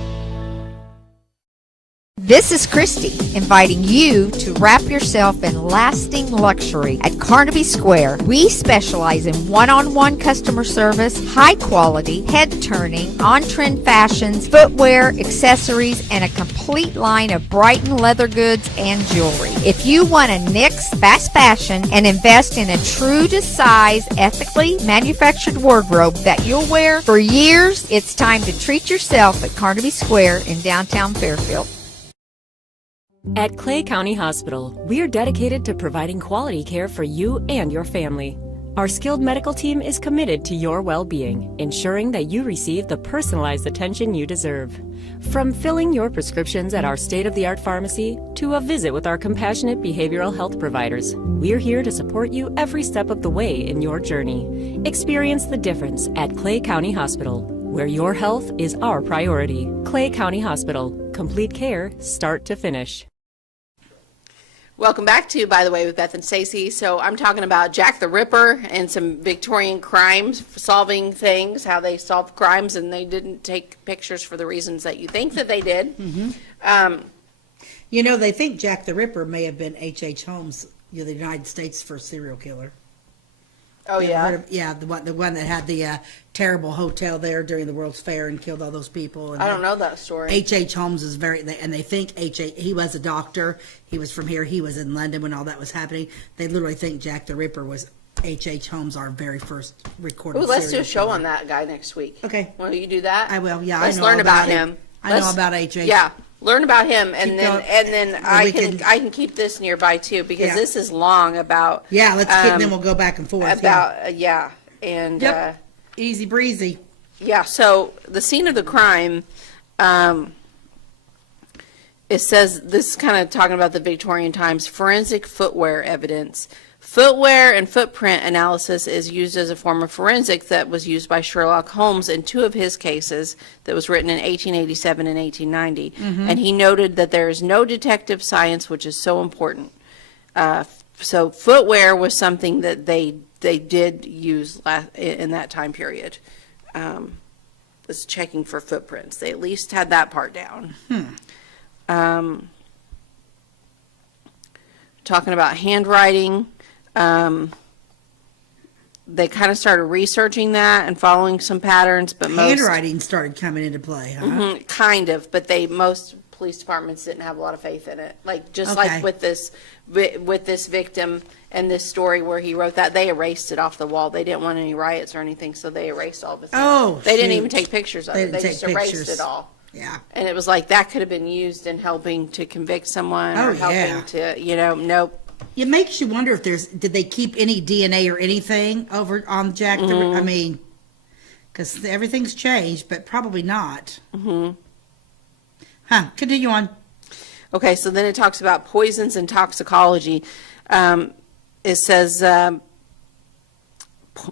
This is Christy, inviting you to wrap yourself in lasting luxury at Carnaby Square. We specialize in one-on-one customer service, high quality, head-turning, on-trend fashions, footwear, accessories, and a complete line of Brighton leather goods and jewelry. If you want to nix fast fashion and invest in a true-to-size, ethically manufactured wardrobe that you'll wear for years, it's time to treat yourself at Carnaby Square in downtown Fairfield. At Clay County Hospital, we are dedicated to providing quality care for you and your family. Our skilled medical team is committed to your well-being, ensuring that you receive the personalized attention you deserve. From filling your prescriptions at our state-of-the-art pharmacy to a visit with our compassionate behavioral health providers, we're here to support you every step of the way in your journey. Experience the difference at Clay County Hospital, where your health is our priority. Clay County Hospital, complete care, start to finish. Welcome back to By the Way with Beth and Stacey. So I'm talking about Jack the Ripper and some Victorian crimes, solving things, how they solved crimes and they didn't take pictures for the reasons that you think that they did. You know, they think Jack the Ripper may have been H.H. Holmes, the United States' first serial killer. Oh, You ever yeah? heard of- yeah, the one that had the terrible hotel there during the World's Fair and killed all those people. And I don't know that story. H.H. Holmes is and they think he was a doctor. He was from here. He was in London when all that was happening. They literally think Jack the Ripper was H.H. Holmes, our very first recorded Ooh, let's do a serial show killer. on that guy next week. Okay. Will you do that? I will, yeah. Let's I know learn all about it. him. I know about H.H. Yeah, learn about him, and Keep then going. and then And I we can keep this nearby too, because Yeah. this is long about. Yeah, let's get, then we'll go back and forth. About yeah. and Yep. Easy breezy. yeah. So the scene of the crime. It says, this is kind of talking about the Victorian times, forensic footwear evidence. Footwear and footprint analysis is used as a form of forensic that was used by Sherlock Holmes in two of his cases that was written in 1887 and 1890. And he noted that there is no detective science, which is so important. So footwear was something that they did use in that time period. Was checking for footprints. They at least had that part down. Talking about handwriting, they kind of started researching that and following some patterns, but Handwriting started coming into play, huh? kind of, but most police departments didn't have a lot of faith in it. Like just Okay. like with this victim and this story where he wrote that, they erased it off the wall. They didn't want any riots or anything, so they erased all of it. Oh, they didn't shoot. even take pictures of They it. didn't They take just erased pictures. it all. Yeah. And it was like that could have been used in helping to convict someone Oh, or helping yeah. to, nope. It makes you wonder if did they keep any DNA or anything over on Jack the Ripper? I mean, because everything's changed, but probably not. Continue on. Okay, so then it talks about poisons and toxicology. It says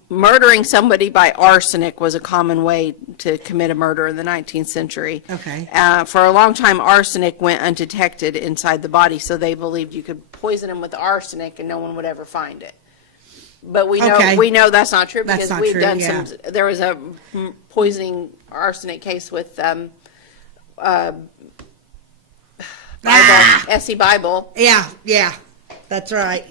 murdering somebody by arsenic was a common way to commit a murder in the 19th century. Okay. For a long time, arsenic went undetected inside the body, so they believed you could poison him with arsenic and no one would ever find it. But we know Okay. that's not true, That's because not we've true, done yeah. there was a poisoning arsenic case with Bible, Essie Bible. Yeah, that's right.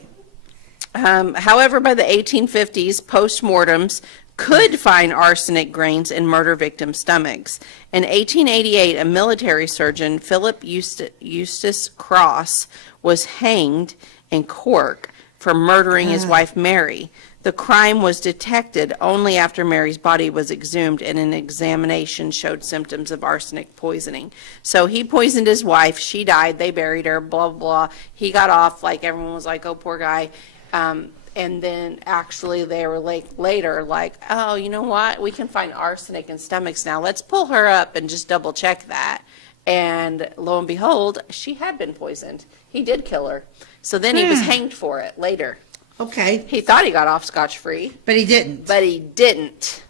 However, by the 1850s, postmortems could find arsenic grains in murder victims' stomachs. In 1888, a military surgeon, Philip Eustace Cross, was hanged in Cork for murdering his wife Mary. The crime was detected only after Mary's body was exhumed and an examination showed symptoms of arsenic poisoning. So he poisoned his wife, she died, they buried her, blah, blah, blah. He got off, like everyone was like, oh, poor guy. And then actually they were later like, oh, you know what? We can find arsenic in stomachs now. Let's pull her up and just double check that. And lo and behold, she had been poisoned. He did kill her. So then he was hanged for it later. Okay. He thought he got off scotch-free. But he didn't. But he didn't.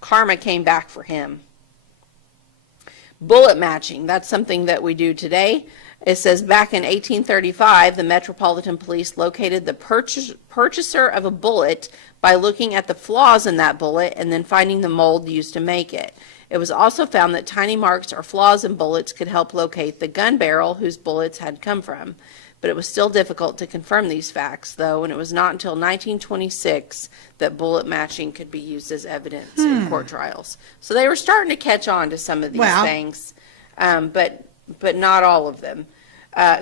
Karma came back for him. Bullet matching, that's something that we do today. It says back in 1835, the Metropolitan Police located the purchaser of a bullet by looking at the flaws in that bullet and then finding the mold used to make it. It was also found that tiny marks or flaws in bullets could help locate the gun barrel whose bullets had come from. But it was still difficult to confirm these facts, though, and it was not until 1926 that bullet matching could be used as evidence in court trials. So they were starting to catch on to some of these things, but not all of them.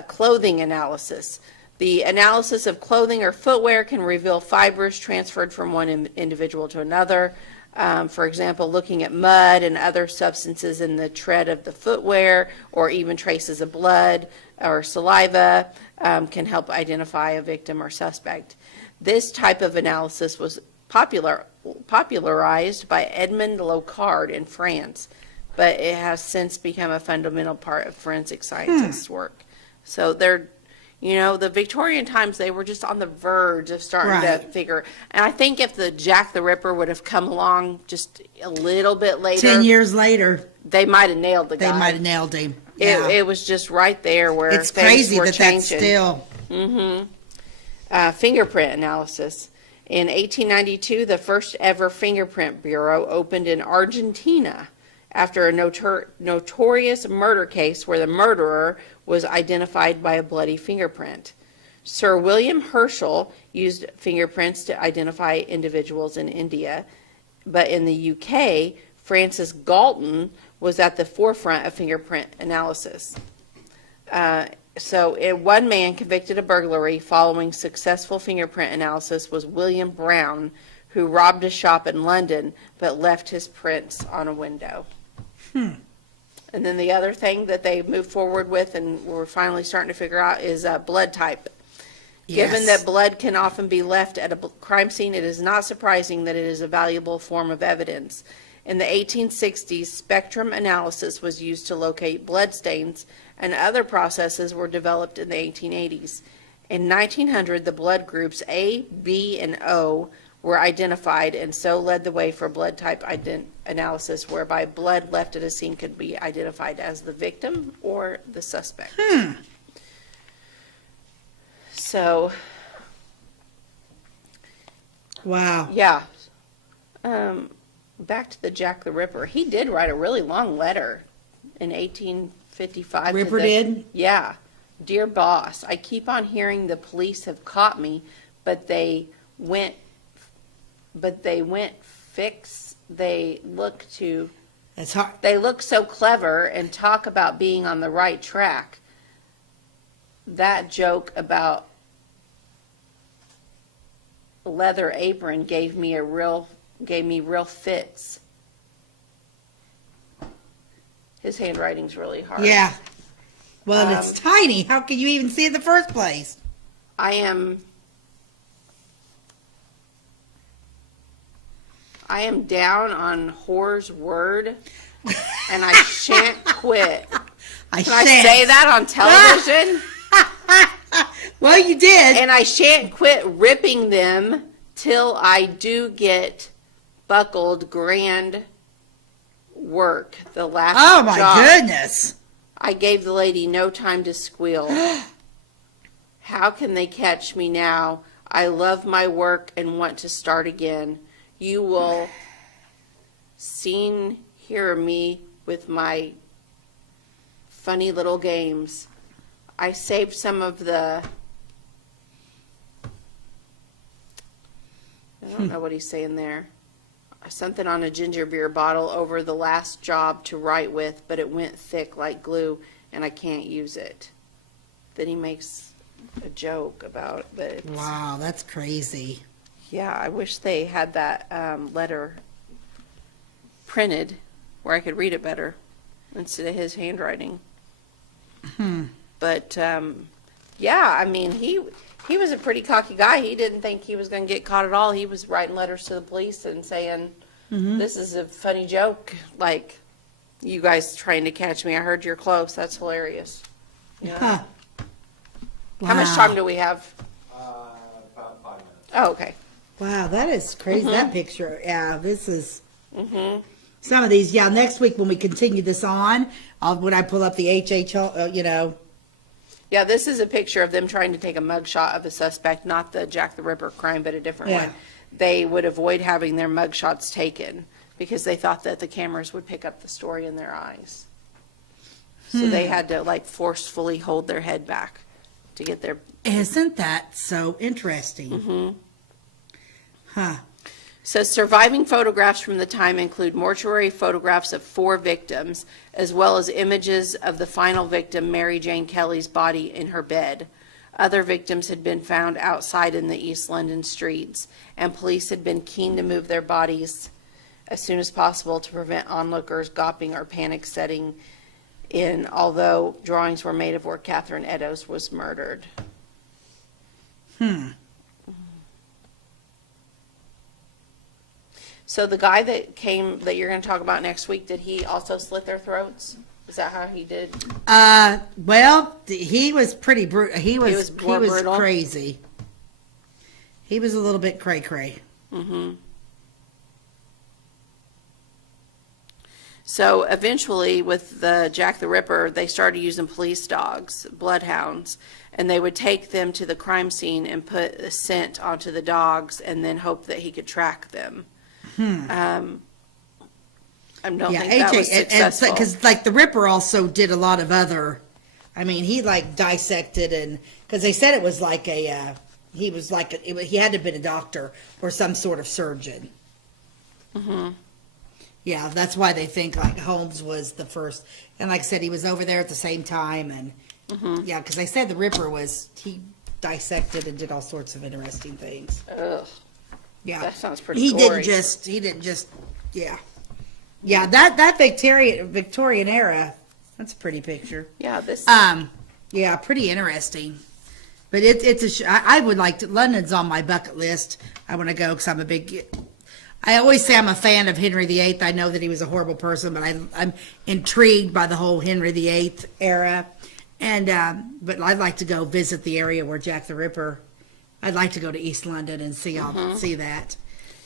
Clothing analysis. The analysis of clothing or footwear can reveal fibers transferred from one individual to another. For example, looking at mud and other substances in the tread of the footwear, or even traces of blood or saliva, can help identify a victim or suspect. This type of analysis was popularized by Edmond Locard in France, but it has since become a fundamental part of forensic scientists' work. So they're, the Victorian times, they were just on the verge of starting to figure. And I think if the Jack the Ripper would have come along just a little bit later, 10 years later, they might have nailed the guy. They might have nailed him. Yeah. It was just right there where it's things crazy were that changing. That's still. Fingerprint analysis. In 1892, the first ever fingerprint bureau opened in Argentina after a notorious murder case where the murderer was identified by a bloody fingerprint. Sir William Herschel used fingerprints to identify individuals in India, but in the UK, Francis Galton was at the forefront of fingerprint analysis. One man convicted of burglary following successful fingerprint analysis was William Brown, who robbed a shop in London but left his prints on a window. And then the other thing that they moved forward with, and we're finally starting to figure out, is blood type. Yes. Given that blood can often be left at a crime scene, it is not surprising that it is a valuable form of evidence. In the 1860s, spectrum analysis was used to locate blood stains, and other processes were developed in the 1880s. In 1900, the blood groups A, B, and O were identified, and so led the way for blood type analysis, whereby blood left at a scene could be identified as the victim or the suspect. So, wow. Yeah. Back to the Jack the Ripper. He did write a really long letter in 1855. Ripper did? Yeah. Dear boss, I keep on hearing the police have caught me, but they fix. They look to. It's hard. They look so clever and talk about being on the right track. That joke about leather apron gave me real fits. His handwriting's really hard. Yeah. Well, it's tiny. How can you even see it in the first place? I am down on whore's word, and I shan't quit. Can I say that on television? Well, you did. And I shan't quit ripping them till I do get buckled grand work. The last Oh, my job. goodness. I gave the lady no time to squeal. How can they catch me now? I love my work and want to start again. You will soon hear me with my funny little games. I saved some of the, I don't know what he's saying there. Something on a ginger beer bottle over the last job to write with, but it went thick like glue, and I can't use it. Then he makes a joke about it, but it's, wow, that's crazy. yeah, I wish they had that letter printed where I could read it better instead of his handwriting. But yeah, I mean, he was a pretty cocky guy. He didn't think he was going to get caught at all. He was writing letters to the police and saying, this is a funny joke. Like, you guys trying to catch me. I heard you're close. That's hilarious. Yeah. Huh. How much Wow. time do we have? About 5 minutes. Oh, okay. Wow, that is crazy. That picture. Yeah, this is. Some of these. Yeah, next week when we continue this on, when I pull up the HH, Yeah, this is a picture of them trying to take a mugshot of a suspect, not the Jack the Ripper crime, but a different Yeah. one. They would avoid having their mugshots taken because they thought that the cameras would pick up the story in their eyes. So they had to like forcefully hold their head back to get their. Isn't that so interesting? Huh. So surviving photographs from the time include mortuary photographs of 4 victims, as well as images of the final victim, Mary Jane Kelly's body in her bed. Other victims had been found outside in the East London streets, and police had been keen to move their bodies as soon as possible to prevent onlookers gawping or panic setting in, although drawings were made of where Catherine Eddowes was murdered. So the guy that came, that you're going to talk about next week, did he also slit their throats? Is that how he did? Well, he was pretty brutal. He was brutal. crazy. He was a little bit cray-cray. So eventually, with the Jack the Ripper, they started using police dogs, bloodhounds, and they would take them to the crime scene and put a scent onto the dogs and then hope that he could track them. I don't think that was successful. Because like the Ripper also did a lot of other. I mean, he like dissected and because they said it was like a he was like he had to have been a doctor or some sort of surgeon. Yeah, that's why they think like Holmes was the first. And like I said, he was over there at the same time. And yeah, because they said the Ripper he dissected and did all sorts of interesting things. Ugh. Yeah, that sounds pretty. He gory. didn't just. Yeah. That Victorian era. That's a pretty picture. Yeah, this. Yeah, pretty interesting. But it's I would like to. London's on my bucket list. I want to go because I'm a big. I always say I'm a fan of Henry VIII. I know that he was a horrible person, but I'm intrigued by the whole Henry VIII era. And but I'd like to go visit the area where Jack the Ripper. I'd like to go to East London and see that.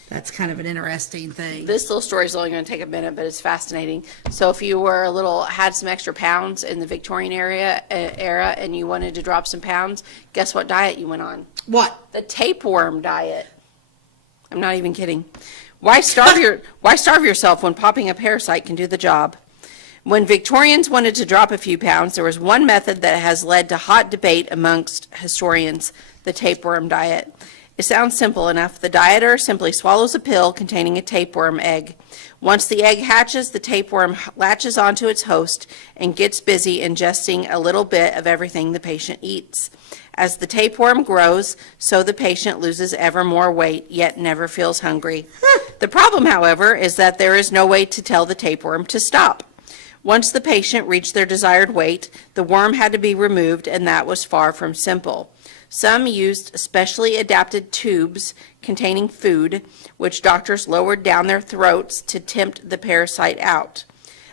That's kind of an interesting thing. This little story is only going to take a minute, but it's fascinating. So if you were had some extra pounds in the Victorian era, and you wanted to drop some pounds, guess what diet you went on? What? The tapeworm diet. I'm not even kidding. Why starve yourself when popping a parasite can do the job? When Victorians wanted to drop a few pounds, there was one method that has led to hot debate amongst historians: the tapeworm diet. It sounds simple enough. The dieter simply swallows a pill containing a tapeworm egg. Once the egg hatches, the tapeworm latches onto its host and gets busy ingesting a little bit of everything the patient eats. As the tapeworm grows, so the patient loses ever more weight, yet never feels hungry. The problem, however, is that there is no way to tell the tapeworm to stop. Once the patient reached their desired weight, the worm had to be removed, and that was far from simple. Some used specially adapted tubes containing food, which doctors lowered down their throats to tempt the parasite out.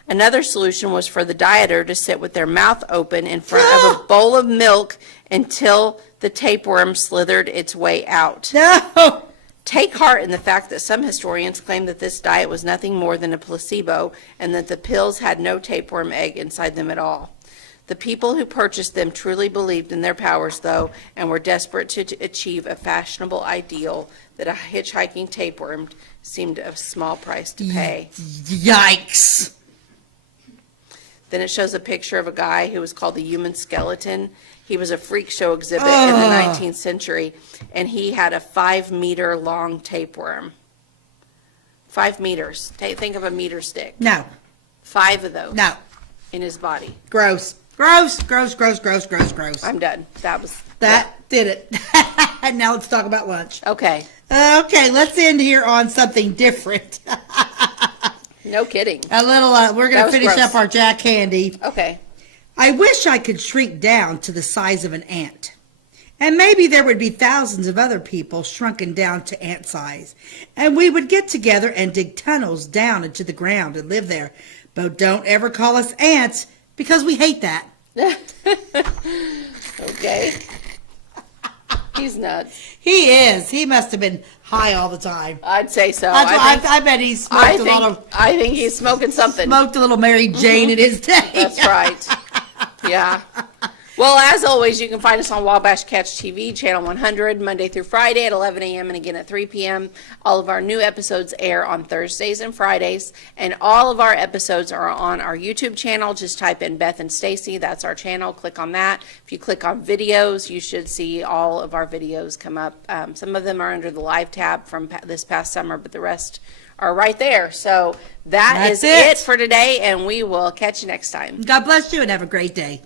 Another solution was for the dieter to sit with their mouth open in front of a bowl of milk until the tapeworm slithered its way out. No! Take heart in the fact that some historians claim that this diet was nothing more than a placebo and that the pills had no tapeworm egg inside them at all. The people who purchased them truly believed in their powers, though, and were desperate to achieve a fashionable ideal that a hitchhiking tapeworm seemed a small price to pay. Yikes. Then it shows a picture of a guy who was called the human skeleton. He was a freak show exhibit in the 19th century, and he had a 5-meter long tapeworm. 5 meters. Think of a meter stick. No. 5 of those. No. In his body. Gross. Gross, gross, gross, gross, gross, gross. I'm done. That did it. Now let's talk about lunch. Okay. Okay, let's end here on something different. No kidding. A little, we're going to finish up our Jack Candy. Okay. I wish I could shrink down to the size of an ant. And maybe there would be thousands of other people shrunken down to ant size. And we would get together and dig tunnels down into the ground and live there. But don't ever call us ants, because we hate that. Okay. He's nuts. He is. He must have been high all the time. I'd say so. I bet he smoked a lot of... I think he's smoking something. Smoked a little Mary Jane in his day. That's right. Yeah. Well, as always, you can find us on Wabash Catch TV, Channel 100, Monday through Friday at 11 a.m. and again at 3 p.m. All of our new episodes air on Thursdays and Fridays, and all of our episodes are on our YouTube channel. Just type in Beth and Stacey. That's our channel. Click on that. If you click on videos, you should see all of our videos come up. Some of them are under the live tab from this past summer, but the rest are right there. So that's it for today, and we will catch you next time. God bless you and have a great day.